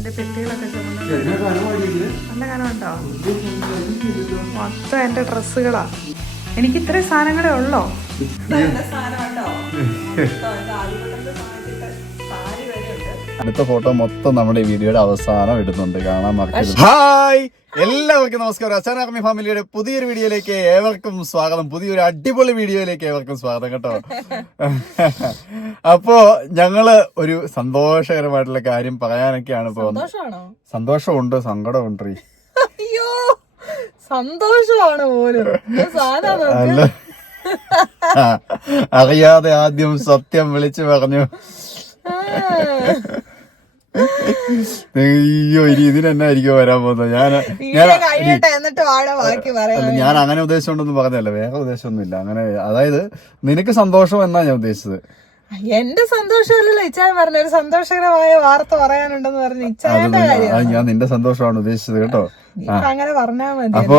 എന്റെ പെട്ടികളൊക്കെ ചുമന്നു നല്ല കനമുണ്ടോ മൊത്തം എന്റെ ഡ്രസ്സുകളാ. എനിക്ക് ഇത്രയും സാധനങ്ങളേ ഉള്ളോ? അടുത്ത ഫോട്ടോ മൊത്തം നമ്മുടെ ഈ വീഡിയോയുടെ അവസാനം ഇടുന്നുണ്ട്. കാണാൻ മറക്കരുത്. ഹായ്! എല്ലാവർക്കും നമസ്കാരം. അച്ചാനാർമി ഫാമിലിയുടെ പുതിയൊരു വീഡിയോയിലേക്ക് ഏവർക്കും സ്വാഗതം. പുതിയൊരു അടിപൊളി വീഡിയോയിലേക്ക് ഏവർക്കും സ്വാഗതം കേട്ടോ. അപ്പോ ഞങ്ങൾ ഒരു സന്തോഷകരമായിട്ടുള്ള കാര്യം പറയാനൊക്കെയാണ് ഇപ്പൊ സന്തോഷമാണോ സന്തോഷമുണ്ട് സങ്കടമുണ്ട് അയ്യോ! സന്തോഷമാണ് പോലും. അറിയാതെ ആദ്യം സത്യം വിളിച്ചു പറഞ്ഞു. അയ്യോ ഇനി ഇതിനെന്നായിരിക്കും വരാൻ പോകുന്നത്. ഞാൻ ഞാൻ ഞാൻ അങ്ങനെ ഉദ്ദേശിച്ചുകൊണ്ടൊന്നും പറഞ്ഞല്ല വേറെ ഉദ്ദേശമൊന്നുമില്ല. അങ്ങനെ അതായത് നിനക്ക് സന്തോഷം എന്നാ ഞാൻ ഉദ്ദേശിച്ചത്? എന്റെ സന്തോഷമല്ലല്ലോ. ഇച്ചാൻ പറഞ്ഞ ഒരു സന്തോഷകരമായ വാർത്ത പറയാനുണ്ടെന്ന് പറഞ്ഞു ഇച്ചായന്റെ കാര്യം. ഞാൻ നിന്റെ സന്തോഷമാണ് ഉദ്ദേശിച്ചത് കേട്ടോ. അങ്ങനെ പറഞ്ഞാൽ മതി. അപ്പോ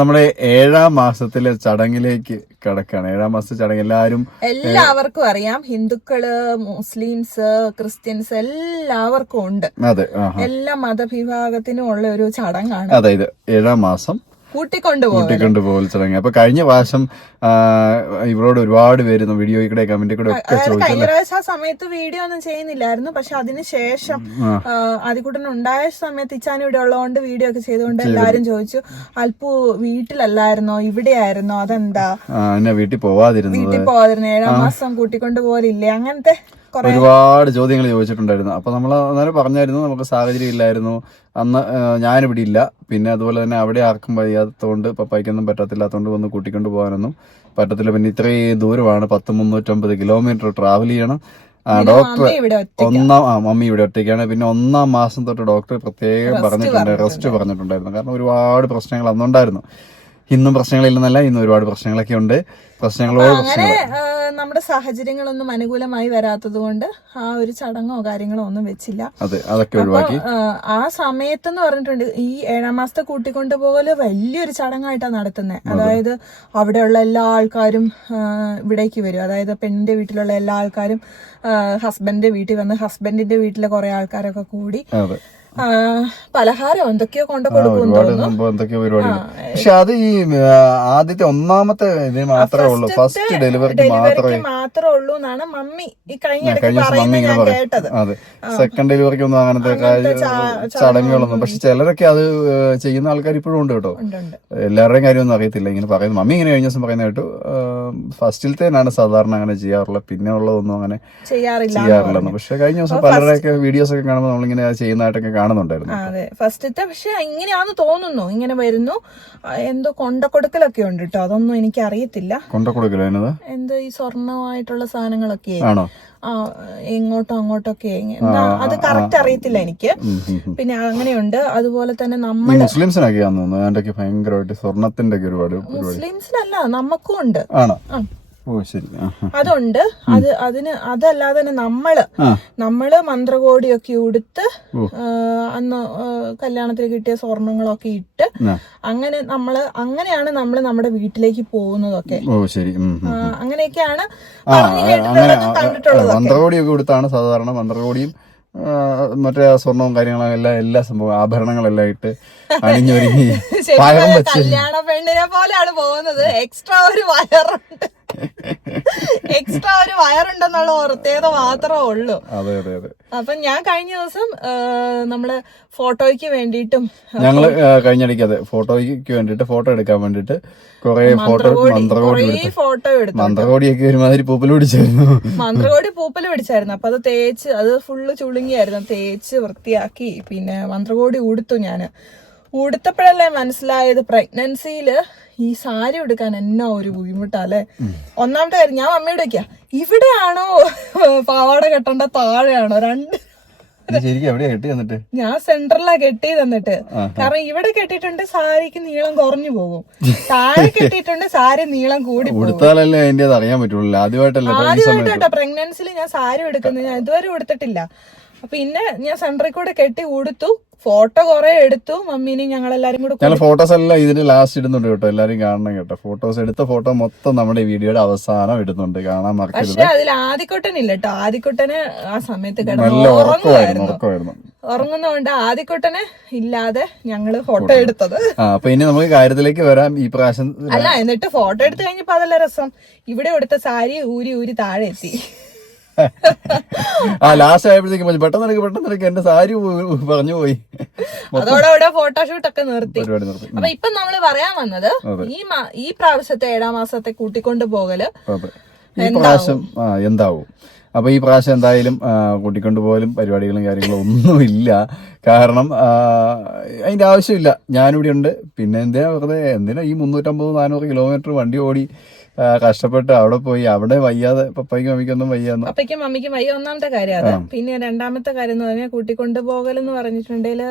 നമ്മുടെ ഏഴാം മാസത്തിലെ ചടങ്ങിലേക്ക് കിടക്കാണ്. ഏഴാം മാസത്തെ ചടങ്ങ് എല്ലാവരും എല്ലാവർക്കും അറിയാം. ഹിന്ദുക്കൾ മുസ്ലിംസ് ക്രിസ്ത്യൻസ് എല്ലാവർക്കും ഉണ്ട്. അതെ എല്ലാ മതവിഭാഗത്തിനും ഉള്ള ഒരു ചടങ്ങാണ്. അതായത് ഏഴാം മാസം കൂട്ടിക്കൊണ്ട് പോകൽ ചടങ്ങ്. അപ്പൊ കഴിഞ്ഞ പ്രാവശ്യം ഇവരോട് ഒരുപാട് പേര് വീഡിയോ കൂടെ കമന്റ് കൂടെ ഒക്കെ കഴിഞ്ഞ പ്രാവശ്യം ആ സമയത്ത് വീഡിയോ ഒന്നും ചെയ്യുന്നില്ലായിരുന്നു. പക്ഷെ അതിന് ശേഷം ആദ്യകൂട്ടൻ ഉണ്ടായ സമയത്ത് ഇച്ചാൻ ഇവിടെ ഉള്ളതുകൊണ്ട് വീഡിയോ ഒക്കെ ചെയ്തുകൊണ്ട് എല്ലാരും ചോദിച്ചു അല്പു വീട്ടിലല്ലായിരുന്നോ? ഇവിടെയായിരുന്നോ? അതെന്താ? വീട്ടിൽ പോവാതിരുന്നു വീട്ടിൽ പോവാതിരുന്നു ഏഴാം മാസം കൂട്ടിക്കൊണ്ട് പോലില്ലേ അങ്ങനത്തെ ഒരുപാട് ചോദ്യങ്ങൾ ചോദിച്ചിട്ടുണ്ടായിരുന്നു. അപ്പൊ നമ്മൾ അന്നേരം പറഞ്ഞായിരുന്നു നമുക്ക് സാഹചര്യം ഇല്ലായിരുന്നു. അന്ന് ഞാൻ ഞാനിവിടെ ഇല്ല. പിന്നെ അതുപോലെ തന്നെ അവിടെ ആർക്കും വയ്യാത്തതുകൊണ്ട് പപ്പായ്ക്കൊന്നും പറ്റത്തില്ലാത്തതുകൊണ്ട് വന്ന് കൂട്ടിക്കൊണ്ട് പോകാനൊന്നും പറ്റത്തില്ല. പിന്നെ ഇത്രയും ദൂരമാണ് പത്ത് മുന്നൂറ്റമ്പത് കിലോമീറ്റർ ട്രാവൽ ചെയ്യണം. ഡോക്ടർ ഒന്നാം ആ മമ്മി ഇവിടെ ഒറ്റയ്ക്കാണ്. പിന്നെ ഒന്നാം മാസം തൊട്ട് ഡോക്ടർ പ്രത്യേകം പറഞ്ഞിട്ടുണ്ട് റെസ്റ്റ് പറഞ്ഞിട്ടുണ്ടായിരുന്നു. കാരണം ഒരുപാട് പ്രശ്നങ്ങൾ അന്നുണ്ടായിരുന്നു. ഇന്നും പ്രശ്നങ്ങളില്ലെന്നല്ല ഇന്നും ഒരുപാട് പ്രശ്നങ്ങളൊക്കെ ഉണ്ട്. പ്രശ്നങ്ങളോട് അങ്ങനെ നമ്മുടെ സാഹചര്യങ്ങളൊന്നും അനുകൂലമായി വരാത്തത് കൊണ്ട് ആ ഒരു ചടങ്ങോ കാര്യങ്ങളോ ഒന്നും വെച്ചില്ല. അതെ അതൊക്കെ ഒഴിവാക്കി. ആ, സമയത്തെന്ന് പറഞ്ഞിട്ടുണ്ട് ഈ ഏഴാം മാസത്തെ കൂട്ടിക്കൊണ്ടുപോകൽ വലിയൊരു ചടങ്ങായിട്ടാണ് നടത്തുന്നത് അതായത് അവിടെയുള്ള എല്ലാ ആൾക്കാരും ഇവിടേക്ക് വരും. അതായത് പെണ്ണിന്റെ വീട്ടിലുള്ള എല്ലാ ആൾക്കാരും ഹസ്ബൻഡിന്റെ വീട്ടിൽ വന്ന് ഹസ്ബൻഡിന്റെ വീട്ടിലെ കുറെ ആൾക്കാരൊക്കെ കൂടി പലഹാരം എന്തൊക്കെയോ കൊണ്ട് ആ, കൊടുക്കും സംഭവം എന്തൊക്കെയോ പരിപാടി പക്ഷെ അത് ഈ ആദ്യത്തെ ഒന്നാമത്തെ ഇതിന് മാത്രമേ ഉള്ളൂ. ഫസ്റ്റ് ഡെലിവറിക്ക് മാത്രമേ മാത്രമേ ഉള്ളൂ എന്നാണ് മമ്മി ഈ കഴിഞ്ഞ മമ്മി ഇങ്ങനെ പറയും. അതെ. സെക്കൻഡ് ഡെലിവറിക്ക് ഒന്നും അങ്ങനത്തെ ചടങ്ങുകളൊന്നും. പക്ഷെ ചിലരൊക്കെ അത് ചെയ്യുന്ന ആൾക്കാർ ഇപ്പോഴും ഉണ്ട് കേട്ടോ. എല്ലാവരുടെയും കാര്യമൊന്നും അറിയത്തില്ല. ഇങ്ങനെ പറയുന്നു. മമ്മി ഇങ്ങനെ കഴിഞ്ഞ ദിവസം പറയുന്ന കേട്ടു. ഫസ്റ്റിലത്തേനാണ് സാധാരണ അങ്ങനെ ചെയ്യാറുള്ളത്. പിന്നെ ഉള്ളതൊന്നും അങ്ങനെ ചെയ്യാറില്ല ചെയ്യാറില്ലെന്ന് പക്ഷെ കഴിഞ്ഞ ദിവസം പലരുടെയൊക്കെ വീഡിയോസ് ഒക്കെ കാണുമ്പോൾ നമ്മളിങ്ങനെ ചെയ്യുന്നതായിട്ടൊക്കെ ചെയ്യുന്നതായിട്ടൊക്കെ കാണുന്നുണ്ടായിരുന്നു അതെ. ഫസ്റ്റത്തെ പക്ഷെ ഇങ്ങനെയാന്ന് തോന്നുന്നു. ഇങ്ങനെ വരുന്നു. എന്തോ കൊണ്ടക്കൊടുക്കലൊക്കെ ഉണ്ട് കേട്ടോ. അതൊന്നും എനിക്ക് അറിയത്തില്ല കൊണ്ട കൊടുക്കലോ എന്തോ ഈ സ്വർണമായിട്ടുള്ള സാധനങ്ങളൊക്കെ. ആണോ? എങ്ങോട്ടോ അങ്ങോട്ടൊക്കെ. അത് കറക്റ്റ് അറിയത്തില്ല എനിക്ക്. പിന്നെ അങ്ങനെയുണ്ട്. അതുപോലെ തന്നെ നമ്മൾ മുസ്ലിംസിനൊക്കെ ഭയങ്കരമായിട്ട് സ്വർണത്തിന്റെ ഒരുപാട് മുസ്ലിംസിനല്ല നമുക്കും ഉണ്ട് ആണോ. അതുണ്ട്. അത് അതിന് അതല്ലാതെ തന്നെ നമ്മൾ നമ്മൾ മന്ത്രകോടിയൊക്കെ ഉടുത്ത് അന്ന് കല്യാണത്തിന് കിട്ടിയ സ്വർണങ്ങളൊക്കെ ഇട്ട് അങ്ങനെ നമ്മൾ അങ്ങനെയാണ് നമ്മൾ നമ്മുടെ വീട്ടിലേക്ക് പോകുന്നതൊക്കെ. അങ്ങനെയൊക്കെയാണ് മന്ത്രകോടിയൊക്കെ ഉടുത്താണ് സാധാരണ മന്ത്രകോടിയും മറ്റേ സ്വർണവും കാര്യങ്ങളും എല്ലാം എല്ലാ സംഭവം ആഭരണങ്ങളെല്ലാം ഇട്ട് അണിഞ്ഞൊരുങ്ങി വെച്ച്. കല്യാണ പെണ്ണിനെ പോലെയാണ് പോകുന്നത്. എക്സ്ട്രാ ഒരു വയറുണ്ട് എക്സ്ട്രാ ഒരു വയറുണ്ടെന്നുള്ള പ്രത്യേകത മാത്രമേ ഉള്ളൂ. അതെ അതെ അതെ. അപ്പൊ ഞാൻ കഴിഞ്ഞ ദിവസം നമ്മൾ ഫോട്ടോയ്ക്ക് വേണ്ടിയിട്ടും ഞങ്ങൾ കഴിഞ്ഞിടയ്ക്ക് അതെ ഫോട്ടോയ്ക്ക് വേണ്ടിട്ട് ഫോട്ടോ എടുക്കാൻ വേണ്ടിട്ട് കുറെ ഫോട്ടോ മന്ത്രകോടി ഫോട്ടോ എടുത്തു മന്ത്രകോടിയൊക്കെ ഒരുമാതിരി പൂപ്പൽ പിടിച്ചായിരുന്നു. മന്ത്രകോടി പൂപ്പൽ പിടിച്ചായിരുന്നു. അപ്പൊ അത് തേച്ച് അത് ഫുള്ള് ചുളുങ്ങിയായിരുന്നു. തേച്ച് വൃത്തിയാക്കി പിന്നെ മന്ത്രകോടി ഉടുത്തു ഞാൻ. ഉടുത്തപ്പോഴല്ലേ മനസ്സിലായത്? പ്രഗ്നൻസിയിൽ ഈ സാരി എടുക്കാൻ എന്നാ ഒരു ബുദ്ധിമുട്ടല്ലേ ഒന്നാമത്തെ കാര്യം ഞാൻ അമ്മയുടെ ഒക്കെയാ ഇവിടെയാണോ പാവാട കെട്ടേണ്ട താഴെയാണോ? രണ്ട് ഞാൻ സെന്ററിലാ കെട്ടി തന്നിട്ട്. കാരണം ഇവിടെ കെട്ടിയിട്ടുണ്ട് സാരിക്ക് നീളം കുറഞ്ഞു പോകും. താഴെ കെട്ടിയിട്ടുണ്ട് സാരി നീളം കൂടി പോകും. ഉടുത്താലല്ലേ അതിന്റെ അറിയാൻ പറ്റുള്ളൂ. ആദ്യമായിട്ടല്ലേ പ്രഗ്നൻസിൽ ഞാൻ സാരി എടുക്കുന്നത് ഞാൻ ഇതുവരെ ഉടുത്തിട്ടില്ല. അപ്പൊ പിന്നെ ഞാൻ സെന്ററിൽ കൂടെ കെട്ടി ഉടുത്തു. ഫോട്ടോ കുറെ എടുത്തു. മമ്മീനെയും ഞങ്ങൾ എല്ലാരും കൂടെ. ഞങ്ങൾ ഫോട്ടോസ് എല്ലാം ഇതിന് ലാസ്റ്റ് ഇടുന്നുണ്ട് കേട്ടോ. എല്ലാരും കാണണം കേട്ടോ. ഫോട്ടോസ് എടുത്ത ഫോട്ടോ മൊത്തം നമ്മുടെ വീഡിയോയുടെ അവസാനം ഇടുന്നുണ്ട്. കാണാൻ മറക്കരുത്. പക്ഷെ അതിൽ ആദിക്കുട്ടനില്ല കേട്ടോ. ആദിക്കുട്ടന് ആ സമയത്ത് കിടന്നു ഉറങ്ങുമായിരുന്നു ഉറങ്ങുന്നതുകൊണ്ട് ആദിക്കുട്ടനെ ഇല്ലാതെ ഞങ്ങൾ ഫോട്ടോ എടുത്തത്. അപ്പൊ ഇനി നമുക്ക് കാര്യത്തിലേക്ക് വരാം. ഈ പ്രാവശ്യം അല്ല എന്നിട്ട് ഫോട്ടോ എടുത്തു കഴിഞ്ഞപ്പോ അതല്ല രസം. ഇവിടെ എടുത്ത സാരി ഊരി ഊരി താഴെ എത്തി. ആ ലാസ്റ്റ് ആയപ്പോഴത്തേക്കും പറഞ്ഞു, പെട്ടെന്ന് എനിക്ക് പെട്ടെന്ന് എനിക്ക് എന്റെ സാരി പറഞ്ഞു പോയി. അതോടെ ഫോട്ടോഷൂട്ട് ഒക്കെ നിർത്തി. അപ്പൊ ഇപ്പൊ നമ്മൾ പറയാൻ വന്നത് ഈ ഈ പ്രാവശ്യത്തെ ഏഴാം മാസത്തെ കൂട്ടിക്കൊണ്ട് പോകൽ ഈ പ്രാവശ്യം എന്താവും? അപ്പൊ ഈ പ്രാവശ്യം എന്തായാലും കൂട്ടിക്കൊണ്ട് പോകലും പരിപാടികളും കാര്യങ്ങളും ഒന്നുമില്ല കാരണം അതിന്റെ ആവശ്യമില്ല. ഞാനിവിടെ ഉണ്ട് പിന്നെ എന്തിനാ വെറുതെ എന്തിനാ ഈ മുന്നൂറ്റമ്പത് നാനൂറ് കിലോമീറ്റർ വണ്ടി ഓടി കഷ്ടപ്പെട്ട് അവിടെ പോയി. അവിടെ വയ്യാതെ പപ്പയ്ക്കും അമ്മയ്ക്കൊന്നും വയ്യാന്ന്. അപ്പയ്ക്കും അമ്മയ്ക്കും വയ്യ. ഒന്നാമത്തെ കാര്യം അത്. പിന്നെ രണ്ടാമത്തെ കാര്യം എന്ന് പറഞ്ഞാൽ കൂട്ടിക്കൊണ്ട് പോകലെന്ന് പറഞ്ഞിട്ടുണ്ടെങ്കിൽ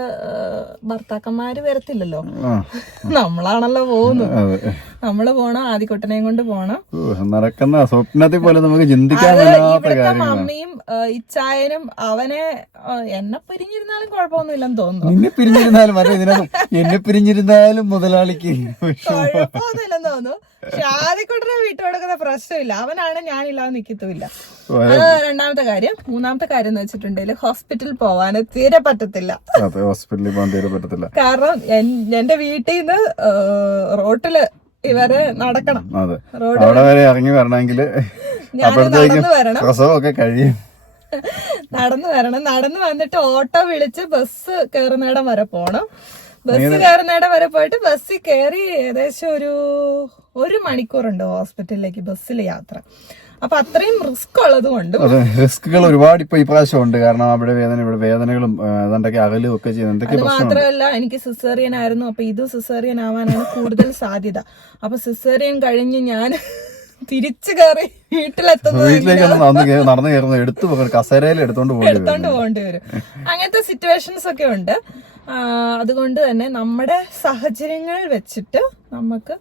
ഭർത്താക്കന്മാര് വരത്തില്ലല്ലോ. നമ്മളാണല്ലോ പോകുന്നത്. നമ്മൾ പോണം ആദിക്കുട്ടനെയും കൊണ്ട് പോണം. നടക്കുന്ന സ്വപ്നത്തിൽ പോലെ നമുക്ക് ചിന്തിക്കാൻ അമ്മയും ഇച്ചായനും അവനെ എന്നെ പിരിഞ്ഞിരുന്നാലും കുഴപ്പമൊന്നുമില്ലെന്ന് തോന്നുന്നു. നിന്നെ പിരിഞ്ഞിരുന്നാലും എന്നെ പിരിഞ്ഞിരുന്നാലും മുതലാളിക്ക്. കുഴപ്പമൊന്നുമില്ലെന്ന് തോന്നുന്നു. പക്ഷെ ആദ്യക്കൊട്ടനെ വീട്ടു കൊടുക്കുന്ന പ്രശ്നമില്ല. അവനാണ് ഞാനില്ലാതെ നിക്കത്തുമില്ല. അത് രണ്ടാമത്തെ കാര്യം. മൂന്നാമത്തെ കാര്യം എന്ന് വെച്ചിട്ടുണ്ടെങ്കിൽ ഹോസ്പിറ്റലിൽ പോവാന് തീരെ പറ്റത്തില്ല. അതെ ഹോസ്പിറ്റലിൽ പോകാൻ തീരെ പറ്റത്തില്ല. കാരണം എന്റെ വീട്ടിൽ നിന്ന് റോട്ടിൽ ഇവരെ നടക്കണം. റോഡ് അവിടെ വരെ ഇറങ്ങി വരണമെങ്കിൽ പ്രസവമൊക്കെ കഴിയും. നടന്നു വരണം. നടന്നു വന്നിട്ട് ഓട്ടോ വിളിച്ച് ബസ് കയറുന്നിടം വരെ പോണം. ബസ് കയറുന്നിടം വരെ പോയിട്ട് ബസ്സിൽ കയറി ഏകദേശം ഒരു ഒരു മണിക്കൂറുണ്ട് ഹോസ്പിറ്റലിലേക്ക് ബസ്സിൽ യാത്ര. അപ്പൊ അത്രയും റിസ്ക് ഉള്ളത് കൊണ്ടും അതെ റിസ്കുകൾ ഒരുപാട് ഇപ്പൊ ഇപ്രാവശ്യം ഉണ്ട്. കാരണം അവിടെ വേദന ഇവിടെ വേദനകളും അകലും ഒക്കെ ചെയ്യുന്നത് എന്തൊക്കെ അത് പ്രശ്നമുണ്ട്. മാത്രമല്ല എനിക്ക് സിസേറിയൻ ആയിരുന്നു. അപ്പൊ ഇത് സിസേറിയൻ ആവാനാണ് കൂടുതൽ സാധ്യത. അപ്പൊ സിസേറിയൻ കഴിഞ്ഞ് ഞാൻ തിരിച്ചു കയറി വീട്ടിലെത്തുന്നത് വീട്ടിലേക്ക് ഒന്ന് നടന്ന് കേ- നടന്ന് കയറുന്ന എടുത്തു പോകും കസേരയിൽ എടുത്തോണ്ട് പോകേണ്ടി വരും. എടുത്തോണ്ട് പോകേണ്ടി വരും. അങ്ങനത്തെ സിറ്റുവേഷൻസ് ഒക്കെ ഉണ്ട്. ആ, അതുകൊണ്ട് തന്നെ നമ്മുടെ സാഹചര്യങ്ങൾ വെച്ചിട്ട് നമുക്ക്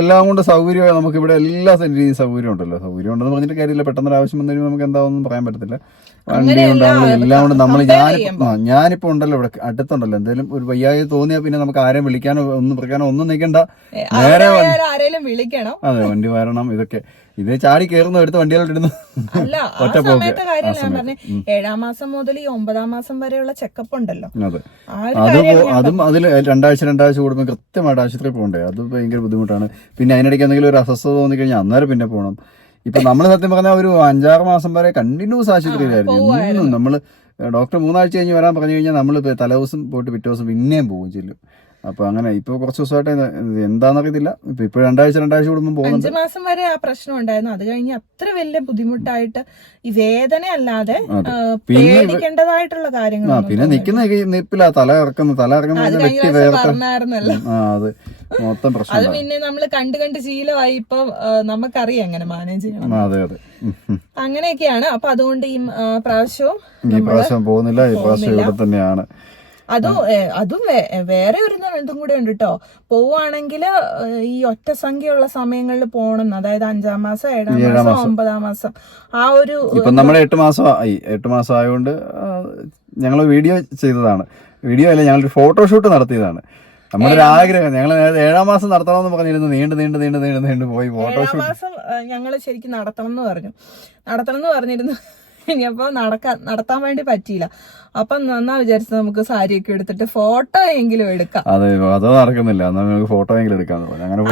എല്ലാം കൊണ്ട് സൗകര്യമായി നമുക്ക് ഇവിടെ എല്ലാ രീതിയും സൗകര്യം ഉണ്ടല്ലോ സൗകര്യം ഉണ്ടെന്ന് പറഞ്ഞിട്ട് കാര്യമില്ല. പെട്ടെന്ന് ഒരു ആവശ്യം വന്നു നമുക്ക് എന്താണെന്ന് പറയാൻ പറ്റത്തില്ല. വണ്ടി അങ്ങനെയല്ല, എല്ലാം കൊണ്ട് നമ്മൾ ഞാൻ. ഞാനിപ്പോ ഉണ്ടല്ലോ ഇവിടെ. അടുത്തുണ്ടല്ലോ. എന്തെങ്കിലും ഒരു വയ്യായി തോന്നിയാൽ പിന്നെ നമുക്ക് ആരെയും വിളിക്കാനോ ഒന്നും പറയാനോ ഒന്നും നിൽക്കണ്ട നേരെ അതെ വണ്ടി വരണം ഇതൊക്കെ. ഇത് ചാടി കയറുന്നു എടുത്ത് വണ്ടികളിടുന്നു അല്ല ആ. സമയത്തെ കാര്യം ഞാൻ. പറഞ്ഞ ഏഴാം മാസം മുതൽ ഈ ഒമ്പതാം മാസം വരെയുള്ള ചെക്കപ്പ് ഉണ്ടല്ലോ. അത്. അതും അതിൽ രണ്ടാഴ്ച രണ്ടാഴ്ച കൂടുമ്പോൾ കൃത്യമായിട്ട് ആശുപത്രി പോകണ്ടേ? അത് ഭയങ്കര ബുദ്ധിമുട്ടാണ്. പിന്നെ അതിനിടയ്ക്ക് എന്തെങ്കിലും ഒരു അസ്വസ്ഥത തോന്നി കഴിഞ്ഞാൽ അന്നേരം പിന്നെ പോകണം ഇപ്പൊ നമ്മൾ സത്യം പറഞ്ഞാൽ ഒരു അഞ്ചാറ് മാസം വരെ കണ്ടിന്യൂസ് ആശുപത്രിയിലായിരുന്നു. നമ്മൾ നമ്മൾ ഡോക്ടർ മൂന്നാഴ്ച കഴിഞ്ഞ് വരാൻ പറഞ്ഞു കഴിഞ്ഞാൽ നമ്മൾ തലേദിവസം പോയിട്ട് പിറ്റേ ദിവസം പിന്നെയും പോകും ചെല്ലും അപ്പൊ അങ്ങനെ ഇപ്പൊ കുറച്ച് ദിവസമായിട്ട് എന്താണെന്നറിയത്തില്ല ഇപ്പൊ ഇപ്പൊ രണ്ടാഴ്ച രണ്ടാഴ്ച കൂടുമ്പോൾ പോകുന്നുണ്ട്. അഞ്ചു മാസം വരെ ആ പ്രശ്നം ഉണ്ടായിരുന്നു. അത് കഴിഞ്ഞ് അത്ര വലിയ ബുദ്ധിമുട്ടായിട്ട് ഈ വേദന അല്ലാതെ അതെ. ആ, പേടിക്കേണ്ടതായിട്ടുള്ള ആ കാര്യങ്ങളൊന്നും പിന്നെ നിൽക്കുന്ന നിപ്പില്ല തല ഇറക്കുന്നു തല ഇറക്കുന്ന അത് വെട്ടി ആ അത് മൊത്തം അത് പ്രശ്നം പിന്നെ നമ്മൾ കണ്ട് കണ്ട് ശീലമായി ഇപ്പൊ ആ, നമുക്കറിയാം എങ്ങനെ മാനേജ് ചെയ്യണം അതെ അതെ. അങ്ങനെയൊക്കെയാണ്. അപ്പൊ അതുകൊണ്ട് ഈ ആ, പ്രാവശ്യവും ഈ പ്രാവശ്യം പോകുന്നില്ല ഈ പ്രാവശ്യം ഇവിടെ തന്നെയാണ്. അതും അതും വേറെ ഒരു ഇതും കൂടെ ഉണ്ട് കേട്ടോ പോവാണെങ്കിൽ ഈ ഒറ്റ സംഖ്യയുള്ള സമയങ്ങളിൽ പോകണം അതായത് അഞ്ചാം മാസം ഏഴാം മാസം ഒമ്പതാം മാസം. ആ ഒരു ഇപ്പം നമ്മുടെ എട്ട് മാസം ആയി. എട്ട് മാസം ആയതുകൊണ്ട് ഞങ്ങൾ വീഡിയോ ചെയ്തതാണ്. വീഡിയോ അല്ല ഞങ്ങളൊരു ഫോട്ടോഷൂട്ട് നടത്തിയതാണ്. നമ്മുടെ ഒരു ആഗ്രഹം ഞങ്ങൾ ഏഴാം മാസം നടത്തണം പറഞ്ഞിരുന്നു. നീണ്ട് നീണ്ട് നീണ്ട് നീണ്ട് നീണ്ട് പോയി ഫോട്ടോഷൂട്ട്. മാസം ഞങ്ങൾ ശരിക്കും നടത്തണം എന്ന് പറഞ്ഞു. നടത്തണം എന്ന് പറഞ്ഞിരുന്നു. ഇനിയപ്പോ നടക്കാൻ നടത്താൻ വേണ്ടി പറ്റിയില്ല. അപ്പം നന്നാ വിചാരിച്ചു നമുക്ക് സാരിയൊക്കെ എടുത്തിട്ട് ഫോട്ടോ എങ്കിലും എടുക്കാം. അതെ അത് നടക്കുന്നില്ല. നമുക്ക് ഫോട്ടോ എങ്കിലും എടുക്കാം അങ്ങനെ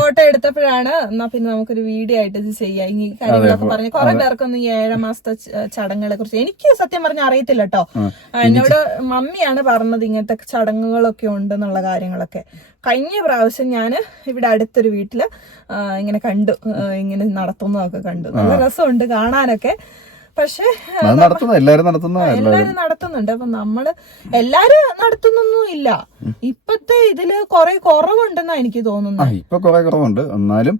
ഫോട്ടോ എടുത്തപ്പോഴാണ് എന്നാ പിന്നെ നമുക്കൊരു വീഡിയോ ആയിട്ട് ഇത് ചെയ്യാം. ഇനി കാര്യങ്ങളൊക്കെ പറഞ്ഞു കുറെ പേർക്കൊന്നും ഈ ഏഴാം മാസത്തെ ചടങ്ങുകളെ കുറിച്ച് എനിക്ക് സത്യം പറഞ്ഞ അറിയത്തില്ല കേട്ടോ എന്നോട് മമ്മിയാണ് പറഞ്ഞത് ഇങ്ങനത്തെ ചടങ്ങുകളൊക്കെ ഉണ്ടെന്നുള്ള കാര്യങ്ങളൊക്കെ. കഴിഞ്ഞ പ്രാവശ്യം ഞാൻ ഇവിടെ അടുത്തൊരു വീട്ടിൽ ഇങ്ങനെ കണ്ടു ഇങ്ങനെ നടത്തുന്നതൊക്കെ കണ്ടു. നല്ല രസമുണ്ട് കാണാനൊക്കെ. പക്ഷെ നടത്തുന്നു എല്ലാരും നടത്തുന്ന എല്ലാരും. നടത്തുന്നുണ്ട്. അപ്പൊ നമ്മൾ എല്ലാരും നടത്തുന്നൊന്നും ഇല്ല. ഇപ്പത്തെ ഇതിൽ കുറെ കുറവുണ്ടെന്നാ എനിക്ക് തോന്നുന്നു തോന്നുന്നത് ഇപ്പൊ കുറെ കുറവുണ്ട്. എന്നാലും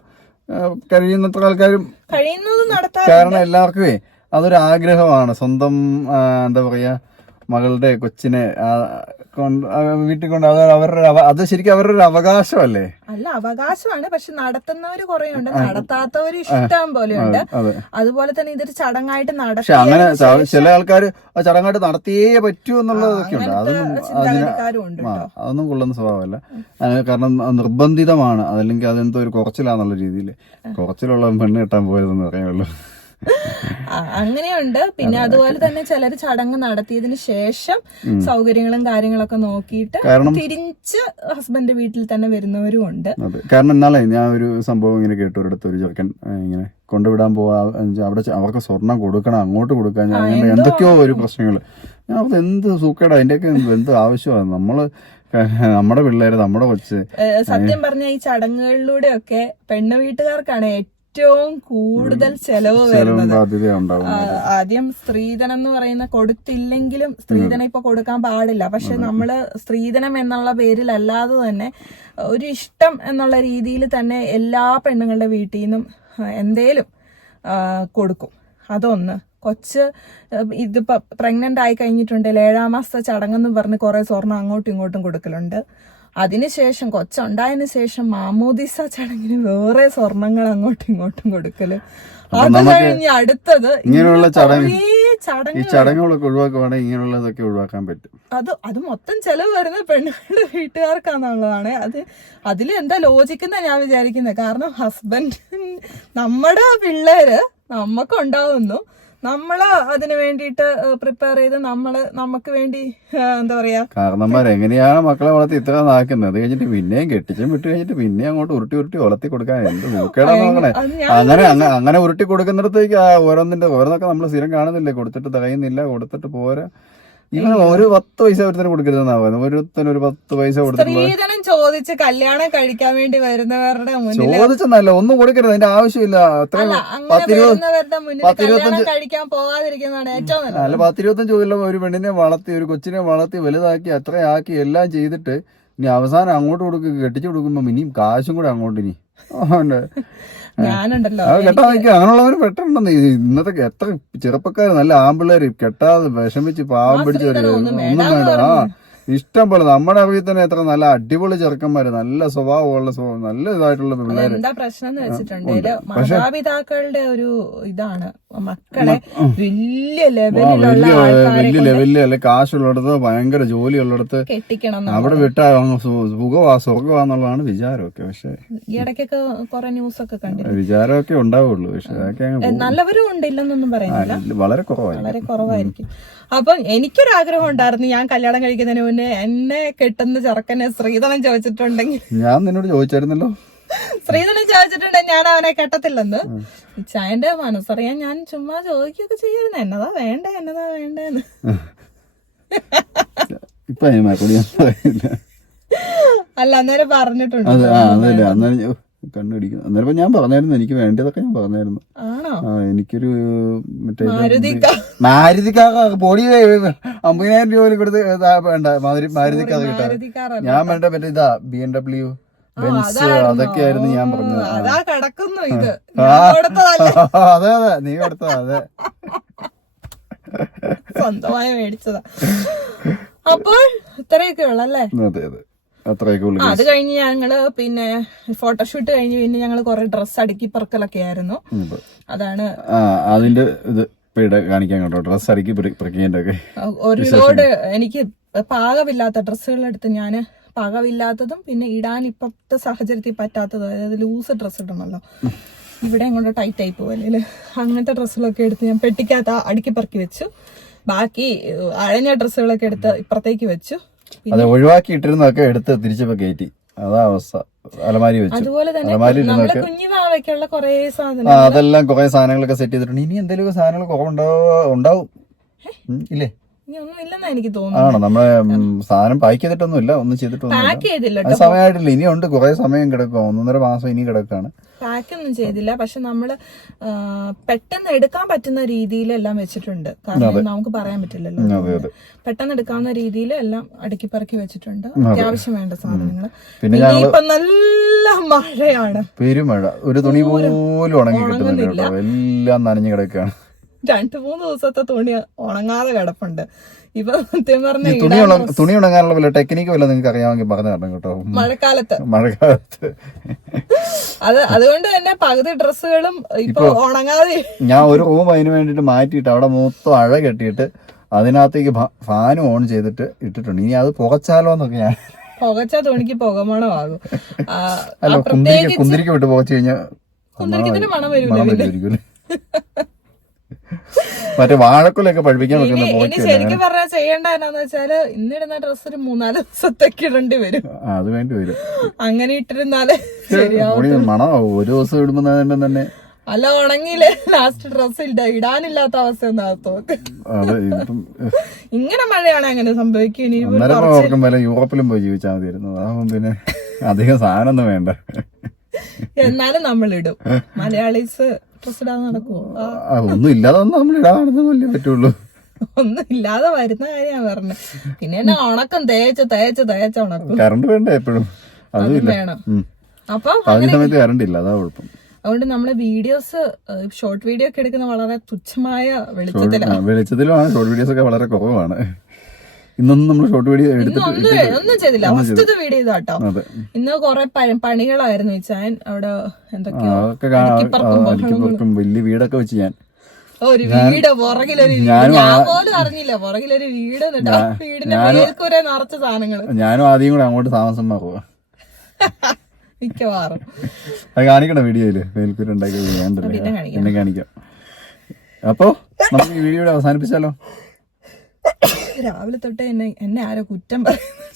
കഴിയുന്നത്ര ആൾക്കാരും കഴിയുന്നത് നടത്താൻ കാരണം എല്ലാവർക്കുമേ അതൊരു ആഗ്രഹമാണ് സ്വന്തം എന്താ പറയാ മകളുടെ കൊച്ചിനെ വീട്ടിൽ കൊണ്ട് അത് അവരുടെ അത് ശരിക്കും അവരുടെ ഒരു അവകാശമല്ലേ? അല്ല അവകാശമാണ്. പക്ഷെ നടത്തുന്നവര് കുറെ ഉണ്ട് നടത്താത്തവര് ഇഷ്ടം പോലെ ഉണ്ട് അതുപോലെ തന്നെ ഇതൊരു ചടങ്ങായിട്ട് പക്ഷെ അങ്ങനെ ചില ആൾക്കാർ ചടങ്ങായിട്ട് നടത്തിയേ പറ്റൂ എന്നുള്ളതൊക്കെ ഉണ്ട് അതൊന്നും അതിന് അതൊന്നും കൊള്ളുന്ന സ്വഭാവമല്ല. കാരണം നിർബന്ധിതമാണ്. അതല്ലെങ്കിൽ അതെന്തോ ഒരു കുറച്ചിലാന്നുള്ള രീതിയിൽ കുറച്ചിലുള്ള പെണ്ണ് കിട്ടാൻ പോയതെന്ന് പറയുള്ളൂ അങ്ങനെയുണ്ട്. പിന്നെ അതുപോലെ തന്നെ ചിലർ ചടങ്ങ് നടത്തിയതിന് ശേഷം സൗകര്യങ്ങളും കാര്യങ്ങളൊക്കെ നോക്കിയിട്ട് തിരിച്ച് ഹസ്ബൻഡ് വീട്ടിൽ തന്നെ വരുന്നവരും ഉണ്ട്. കാരണം എന്നാലേ ഞാൻ ഒരു സംഭവം ഇങ്ങനെ കേട്ടു. ഒരിടത്ത് ഒരു ചെറുക്കൻ ഇങ്ങനെ കൊണ്ടുവിടാൻ പോവാ. അവിടെ അവർക്ക് സ്വർണം കൊടുക്കണം അങ്ങോട്ട് കൊടുക്കാൻ എന്തൊക്കെയോ ഒരു പ്രശ്നങ്ങൾ ഞാൻ അത് എന്ത് സൂക്കേടാ? അതിന്റെയൊക്കെ എന്ത് ആവശ്യമാണ് നമ്മൾ നമ്മുടെ പിള്ളേര് നമ്മുടെ കൊച്ച്. സത്യം പറഞ്ഞ ഈ ചടങ്ങുകളിലൂടെ ഒക്കെ പെണ്ണ് വീട്ടുകാർക്കാണ് ഏറ്റവും കൂടുതൽ ചെലവ് വരുന്നത്. ആദ്യം സ്ത്രീധനം എന്ന് പറയുന്ന കൊടുത്തില്ലെങ്കിലും സ്ത്രീധനം ഇപ്പൊ കൊടുക്കാൻ പാടില്ല. പക്ഷെ നമ്മൾ സ്ത്രീധനം എന്നുള്ള പേരിൽ അല്ലാതെ തന്നെ ഒരു ഇഷ്ടം എന്നുള്ള രീതിയിൽ തന്നെ എല്ലാ പെണ്ണുങ്ങളുടെ വീട്ടിൽ നിന്നും എന്തേലും കൊടുക്കും. അതൊന്ന്. കൊച്ച് ഇതിപ്പോ പ്രഗ്നന്റ് ആയി കഴിഞ്ഞിട്ടുണ്ടെങ്കിൽ ഏഴാം മാസത്തെ ചടങ്ങെന്ന് പറഞ്ഞ് കുറെ സ്വർണം അങ്ങോട്ടും ഇങ്ങോട്ടും കൊടുക്കലുണ്ട്. അതിനുശേഷം കൊച്ചുണ്ടായതിന് ശേഷം മാമോദിസ ചടങ്ങിന് വേറെ സ്വർണങ്ങൾ അങ്ങോട്ടും ഇങ്ങോട്ടും കൊടുക്കൽ. അത് കഴിഞ്ഞ് അടുത്തത് ഇങ്ങനെയുള്ള ചടങ്ങ് ഈ ചടങ്ങ് ചടങ്ങുകളൊക്കെ ഒഴിവാക്കുവാണെങ്കിൽ ഇങ്ങനെയുള്ളതൊക്കെ ഒഴിവാക്കാൻ പറ്റും. അത് അത് മൊത്തം ചെലവ് വരുന്ന പെണ്ണുങ്ങളുടെ വീട്ടുകാർക്കാന്നുള്ളതാണ്. അത് അതിൽ എന്താ ലോജിക്കുന്ന ഞാൻ വിചാരിക്കുന്നത് കാരണം ഹസ്ബൻഡ് നമ്മുടെ പിള്ളേര് നമുക്കുണ്ടാവുന്നു നമ്മൾ അതിന് വേണ്ടിയിട്ട് പ്രിപ്പയർ ചെയ്ത് നമ്മൾ നമുക്ക് വേണ്ടി എന്താ പറയാ? കാരണന്മാർ എങ്ങനെയാണ് മക്കളെ വളർത്തി ഇത്ര നാക്കുന്നത്? അത് കഴിഞ്ഞിട്ട് പിന്നെയും കെട്ടിച്ചും വിട്ട് കഴിഞ്ഞിട്ട് പിന്നെയും അങ്ങോട്ട് ഉരുട്ടി ഉരുട്ടി വളർത്തി കൊടുക്കാൻ എന്ത് നോക്കേടാ നോക്കണേ അങ്ങനെ അങ്ങനെ ഉരുട്ടി കൊടുക്കുന്നിടത്തേക്ക് ഓരോന്നിന്റെ ഓരോന്നൊക്കെ നമ്മൾ സ്ഥിരം കാണുന്നില്ലേ? കൊടുത്തിട്ട് തകയുന്നില്ല കൊടുത്തിട്ട് പോരാ. ഇവൻ ഒരു പത്ത് പൈസ ഒരുത്തന് കൊടുക്കരുതെന്നാ പറയുന്നത്. ഒരുത്തന് ഒരു പത്ത് പൈസ സ്ത്രീധനം ചോദിച്ച് കല്യാണം കഴിക്കാൻ വേണ്ടി വരുന്നവരുടെ മുന്നിൽ ചോദിച്ചെന്നല്ല ഒന്നും കൊടുക്കരുത്. അതിന്റെ ആവശ്യമില്ല. അത്ര അല്ല അങ്ങനെ പത്തിരുപത് വരുന്നവരുടെ മുന്നിൽ പത്തിരുപത്തഞ്ച് കല്യാണം കഴിക്കാൻ പോകാതിരിക്കുന്നതാണ് ഏറ്റവും നല്ലത്. അല്ല പത്തിരുപത്തഞ്ച് കൊല്ലം ഒരു പെണ്ണിനെ വളർത്തി ഒരു കൊച്ചിനെ വളർത്തി വലുതാക്കി അത്രയാക്കി എല്ലാം ചെയ്തിട്ട് ഇനി അവസാനം അങ്ങോട്ട് കൊടുക്കുക കെട്ടിച്ചു കൊടുക്കുമ്പോ ഇനിയും കാശും കൂടെ അങ്ങോട്ട് ഇനി അവന്റെ ഞാനുണ്ടല്ലോ. കെട്ടാൻ നിൽക്കുക പെട്ടെന്ന് ഇന്നത്തെ എത്ര ചെറുപ്പക്കാർ നല്ല ആമ്പിള്ളേര് കെട്ടാതെ വിഷമിച്ച് പാവം പിടിച്ചവര്. ഒന്നും വേണ്ട. ആ. ഇഷ്ടം പോലെ നമ്മുടെ അറിവിൽ തന്നെ എത്ര നല്ല അടിപൊളി ചെറുക്കന്മാര് നല്ല സ്വഭാവമുള്ള സ്വഭാവം നല്ല ഇതായിട്ടുള്ള പിള്ളേര്. എന്താ പ്രശ്നം എന്ന് വെച്ചിട്ടുണ്ടെങ്കിൽ മാതാപിതാക്കളുടെ ഒരു ഇതാണ്. മക്കളെ വലിയ ലെവലിലുള്ള വലിയ ലെവലിൽ അല്ലെ കാശുള്ളിടത്ത് ഭയങ്കര ജോലിയുള്ളിടത്ത് കെട്ടിക്കണം എന്ന് അവിടെ വിട്ടാ സുഖമാ സ്വർഗമാന്നുള്ളതാണ് വിചാരമൊക്കെ. പക്ഷെ ഈ ഇടയ്ക്കൊക്കെ കുറെ ന്യൂസ് ഒക്കെ കണ്ടിരുന്നു വിചാരമൊക്കെ ഉണ്ടാവുള്ളൂ. പക്ഷെ അതൊക്കെ നല്ലവരും ഉണ്ട് ഇല്ലെന്നൊന്നും പറയുന്നില്ല. വളരെ കുറവായിരിക്കും. വളരെ കുറവായിരിക്കും. അപ്പം എനിക്കൊരാഗ്രഹം ഉണ്ടായിരുന്നു. ഞാൻ കല്യാണം കഴിക്കുന്നതിന് മുന്നേ എന്നെ കെട്ടുന്ന ചെറുക്കനെ ശ്രീധനം ചോദിച്ചിട്ടുണ്ടെങ്കിൽ. ഞാൻ നിന്നോട് ചോദിച്ചായിരുന്നല്ലോ. ശ്രീധനം ചോദിച്ചിട്ടുണ്ടെങ്കിൽ ഞാൻ അവനെ കെട്ടത്തില്ലെന്ന്. ഇച്ചായന്റെ മനസ്സറിയാൻ ഞാൻ ചുമ്മാ ചോദിക്കുകയൊക്കെ ചെയ്യുന്നു എന്നതാ വേണ്ടേ എന്നതാ വേണ്ടേന്ന്. ഇപ്പൊ അല്ല അന്നേരം പറഞ്ഞിട്ടുണ്ട്. ആ അന്നേരം ഞാൻ- പറഞ്ഞായിരുന്നു എനിക്ക് വേണ്ടതൊക്കെ ഞാൻ പറഞ്ഞായിരുന്നു. ആ എനിക്കൊരു മറ്റേ മാരുതിക്കാർ പൊടി അമ്പതിനായിരം രൂപ കൊടുത്ത് വേണ്ട മാതിരി മാരുതിക്കാർ കിട്ടാറ് ഞാൻ വേണ്ട മറ്റേ ഇതാ ബി എം ഡബ്ല്യു ബെൻസ് അതൊക്കെയായിരുന്നു ഞാൻ പറഞ്ഞത്. അതാ. അതെ നീ കൊടുത്തതാ അതെ. സ്വന്തമായി മേടിച്ചതാ. അപ്പോൾ ഇത്രയൊക്കെ ഉള്ളല്ലേ? അതെ അതെ. അത് കഴിഞ്ഞ് ഞങ്ങൾ പിന്നെ ഫോട്ടോഷൂട്ട് കഴിഞ്ഞ് പിന്നെ ഞങ്ങൾ കുറെ ഡ്രസ് അടുക്കി പറക്കലൊക്കെ ആയിരുന്നു. അതാണ് അതിന്റെ ഇത് കാണിക്കാൻ കേട്ടോ ഡ്രസ് അടുക്കി ഒരുപാട് എനിക്ക് പാകമില്ലാത്ത ഡ്രസ്സുകൾ എടുത്ത് ഞാൻ പാകമില്ലാത്തതും പിന്നെ ഇടാൻ ഇപ്പോഴത്തെ സാഹചര്യത്തിൽ പറ്റാത്തതും അതായത് ലൂസ് ഡ്രസ് ഇടണമല്ലോ. ഇവിടെ അങ്ങോട്ട് ടൈറ്റ് ആയി പോവല്ലേ അങ്ങനത്തെ ഡ്രസ്സുകളൊക്കെ എടുത്ത് ഞാൻ പെട്ടിക്കകത്ത് അടുക്കി പറക്കി വെച്ചു. ബാക്കി അഴഞ്ഞ ഡ്രസ്സുകളൊക്കെ എടുത്ത് ഇപ്പുറത്തേക്ക് വെച്ചു. അത് ഒഴിവാക്കി ഇട്ടിരുന്നതൊക്കെ എടുത്ത് തിരിച്ചപ്പോ കയറ്റി അതാ അവസ്ഥ. അലമാരി വെച്ചു. അതുപോലെ തന്നെ അലമാരി നമ്മളെ ഇരുന്നൊക്കെ കുഞ്ഞു മാവയ്ക്കുള്ള കുറെ ആ അതെല്ലാം കുറെ സാധനങ്ങളൊക്കെ സെറ്റ് ചെയ്തിട്ടുണ്ട്. ഇനി എന്തെങ്കിലും സാധനങ്ങൾ കുറവുണ്ടാവും ഉണ്ടാവും. ഉം, ഇല്ലേ? ആണോ? നമ്മളെ സാധനം പാക്ക് ചെയ്തിട്ടൊന്നും ഇല്ല ഒന്നും ചെയ്തിട്ടൊന്നും സമയമായിട്ടില്ല. ഇനിയുണ്ട് കുറെ സമയം കിടക്കും. ഒന്നൊന്നര മാസം ഇനി കിടക്കാണ്. പാക്ക് ഒന്നും ചെയ്തില്ല. പക്ഷെ നമ്മൾ പെട്ടെന്ന് എടുക്കാൻ പറ്റുന്ന രീതിയിൽ എല്ലാം വെച്ചിട്ടുണ്ട്. കാരണം നമുക്ക് പറയാൻ പറ്റില്ലല്ലോ പെട്ടെന്ന് എടുക്കാവുന്ന രീതിയിൽ എല്ലാം അടുക്കി പറക്കി വെച്ചിട്ടുണ്ട്. അത്യാവശ്യം വേണ്ട സാധനങ്ങൾ പിന്നെ ഇപ്പൊ നല്ല മഴയാണ്. പെരുമഴ. ഒരു തുണി പോലും ഉണങ്ങി കിട്ടുന്നില്ല എല്ലാം നനഞ്ഞു കിടക്കാണ് രണ്ടു മൂന്ന് ദിവസത്തെ തുണി ഉണങ്ങാതെ കിടപ്പുണ്ട്. ഇപ്പൊ സത്യം പറഞ്ഞ തുണി തുണി ഉണങ്ങാനുള്ള വല്ല ടെക്നിക്ക് വല്ല നിങ്ങൾക്ക് അറിയാമെങ്കിൽ പറഞ്ഞു തരണം കേട്ടോ. മഴക്കാലത്ത്. മഴക്കാലത്ത്. അത് അതുകൊണ്ട് തന്നെ പകുതി ഡ്രസ്സുകളും ഇപ്പൊ ഉണങ്ങാതെ ഞാൻ ഒരു റൂം അതിന് വേണ്ടിട്ട് മാറ്റിയിട്ട് അവിടെ മൊത്തം അഴ കെട്ടിയിട്ട് അതിനകത്തേക്ക് ഫാനും ഓൺ ചെയ്തിട്ട് ഇട്ടിട്ടുണ്ട്. ഇനി അത് പുകച്ചാലോ എന്നൊക്കെ ഞാൻ പുകച്ച തുണിക്ക് പുകമണമാകും കുന്തിരിക്ക് അല്ല ആ കുന്തിരിക്ക വിട്ട് പുകച്ചു കഴിഞ്ഞാൽ കുന്തിരിക്കത്തിന് മണം വരൂല മണം പിന്നെ. വരുമായിരിക്കും മറ്റേ വാഴക്കൊലൊക്കെ പുകയ്ക്കല്ലേ ശരിക്കും പറഞ്ഞാൽ ചെയ്യേണ്ട എന്നാന്ന് വെച്ചാൽ ഇന്നിടുന്ന ഡ്രസ്സ് ഒരു മൂന്നാൽ ദിവസത്തേക്ക് ഇടേണ്ടി വരും. അത് വേണ്ടി വരും. അങ്ങനെ ഇട്ടിരുന്നാൽ മണമാവും ഒരു ദിവസം ഇടുമ്പോ തന്നെ അല്ല ഉണങ്ങിയില്ലേ? ലാസ്റ്റ് ഡ്രസ് ഇടാനില്ലാത്ത അവസ്ഥ ഒന്നാകത്തോ അത് ഇപ്പം ഇങ്ങനെ മഴയാണ് അങ്ങനെ സംഭവിക്കുന്നത് യൂറോപ്പിലും പോയി ജീവിച്ചാൽ മതിയായിരുന്നു. അതാവും പിന്നെ അധികം സാധനമൊന്നും വേണ്ട. എന്നാലും നമ്മളിടും. ഇടും മലയാളീസ് ഡ്രസ് ഇടാതെ ഒന്നും ഇല്ലാതെ നമ്മൾ ഇടാണെന്നല്ലേ പറ്റുള്ളൂ. ഒന്നും ഇല്ലാതെ വരുന്ന കാര്യമാണ് പറഞ്ഞത് പിന്നെ എന്നെ ഉണക്കം തേച്ച് തേച്ച് തേച്ച് ഉണക്കും. കറണ്ട് വേണ്ട എപ്പോഴും? അതും വേണം. അപ്പൊ സമയത്ത് കറണ്ട് ഇല്ല അതാ കുഴപ്പം. അതുകൊണ്ട് നമ്മൾ വീഡിയോസ് ഷോർട്ട് വീഡിയോ ഒക്കെ എടുക്കുന്ന വളരെ തുച്ഛമായ വെളിച്ചത്തിലാണ് ആ, വെളിച്ചത്തിലുമാണ് ഷോർട്ട് വീഡിയോസ് ഒക്കെ വളരെ കുറവാണ്. ഇന്നൊന്നും നമ്മൾ ഷോർട്ട് വീഡിയോ എടുത്തിട്ട് ഒന്നും ചെയ്തില്ല. ഫസ്റ്റത്തെ വീഡിയോ ഇതാട്ടോ. ഇന്ന് കൊറേ പണികളായിരുന്നു വെച്ചാൻ അവിടെ എന്തൊക്കെയോ വലിയ വീടൊക്കെ വെച്ച് ഞാൻ. ഒരു വീട് പുറകിലൊരു ഞാൻ പോലും അറിഞ്ഞില്ല. പുറകിലൊരു വീട് എന്നിട്ട് ആ വീടിന്റെ മേൽക്കൂര നിറച്ച സാധനങ്ങൾ. ഞാനും ആദ്യം കൂടെ അങ്ങോട്ട് താമസം മാറുക മിക്കവാറും. അത് കാണിക്കണം വീഡിയോയിൽ. മേൽക്കൂര കാണിക്കാം. അപ്പോ നമുക്ക് ഈ വീഡിയോ അവസാനിപ്പിച്ചാലോ? രാവിലെ തൊട്ടേ എന്നെ എന്നെ ആരോ കുറ്റം പറയുന്നു.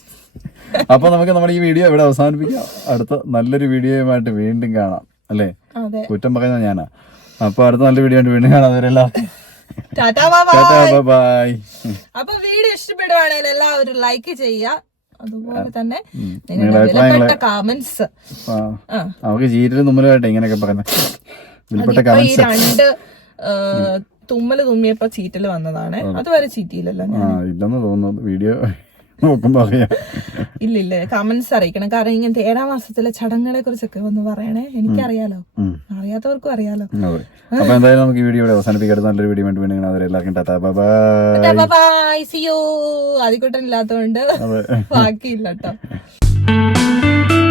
അപ്പൊ നമുക്ക് നമ്മുടെ ഈ വീഡിയോ ഇവിടെ അവസാനിപ്പിക്കാം. അടുത്ത നല്ലൊരു വീഡിയോയുമായിട്ട് വീണ്ടും കാണാം അല്ലേ? കുറ്റം പറയുന്ന ഞാനാ. അപ്പൊ അടുത്ത നല്ല വീഡിയോ ആയിട്ട് വീണ്ടും കാണാം അവരെല്ലാം അപ്പൊ വീഡിയോ ഇഷ്ടപ്പെടുവാണെങ്കിൽ എല്ലാവരും ലൈക്ക് ചെയ്യുക. അതുപോലെ തന്നെ നിങ്ങളുടെ കമന്റ്സ് നമുക്ക് ചീരലും തുമ്മലുമായിട്ട് ഇങ്ങനെയൊക്കെ പറയുന്നത്. വിൽപ്പെട്ട കമന്റ്സ് രണ്ട് തുമ്മൽ തുമ്മിയപ്പോ ചീറ്റൽ വന്നതാണ്. അതുവരെ ചീറ്റിയില്ലല്ലോ ആ ഞാൻ ഇല്ലെന്ന് തോന്നുന്നു. വീഡിയോ നോക്കുമ്പോ അറിയാം. ഇല്ല ഇല്ല കമന്റ്സ് അറിയിക്കണം. കാരണം ഇങ്ങനത്തെ ഏഴാം മാസത്തിലെ ചടങ്ങുകളെ കുറിച്ചൊക്കെ ഒന്ന് പറയണേ. എനിക്കറിയാലോ. അറിയാത്തവർക്കും അറിയാലോ. അപ്പൊ എന്തായാലും നമുക്ക് വീഡിയോ അവസാനിപ്പിക്കാൻ നല്ലൊരു വീഡിയോ വേണ്ടി കാണാം അവരെല്ലാവർക്കും ബൈ ബൈ സിയോ ആദ്യക്കൂട്ടൻ ഇല്ലാത്തതുകൊണ്ട് ബാക്കിയില്ല കേട്ടോ